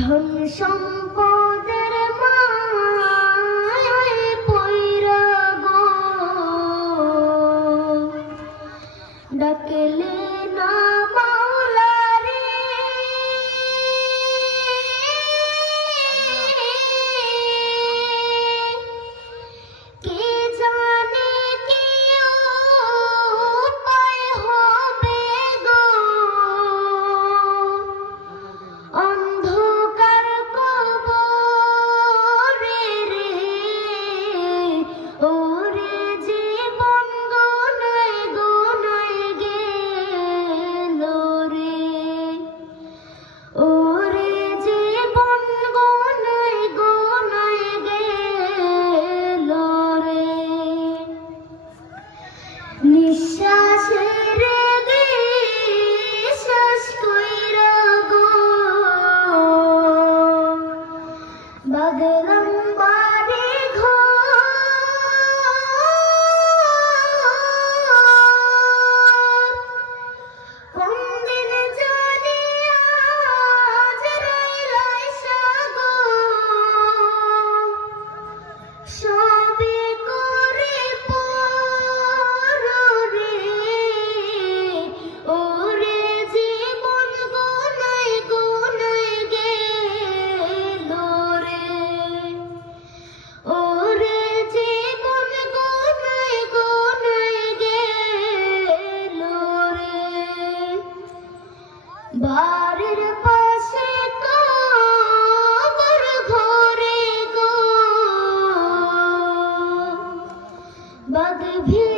ধন সম্পদের মায় পৈরা গো। ডাকলে Adela বাড়ির পাশে কবর ঘরে গো। বাদ ভি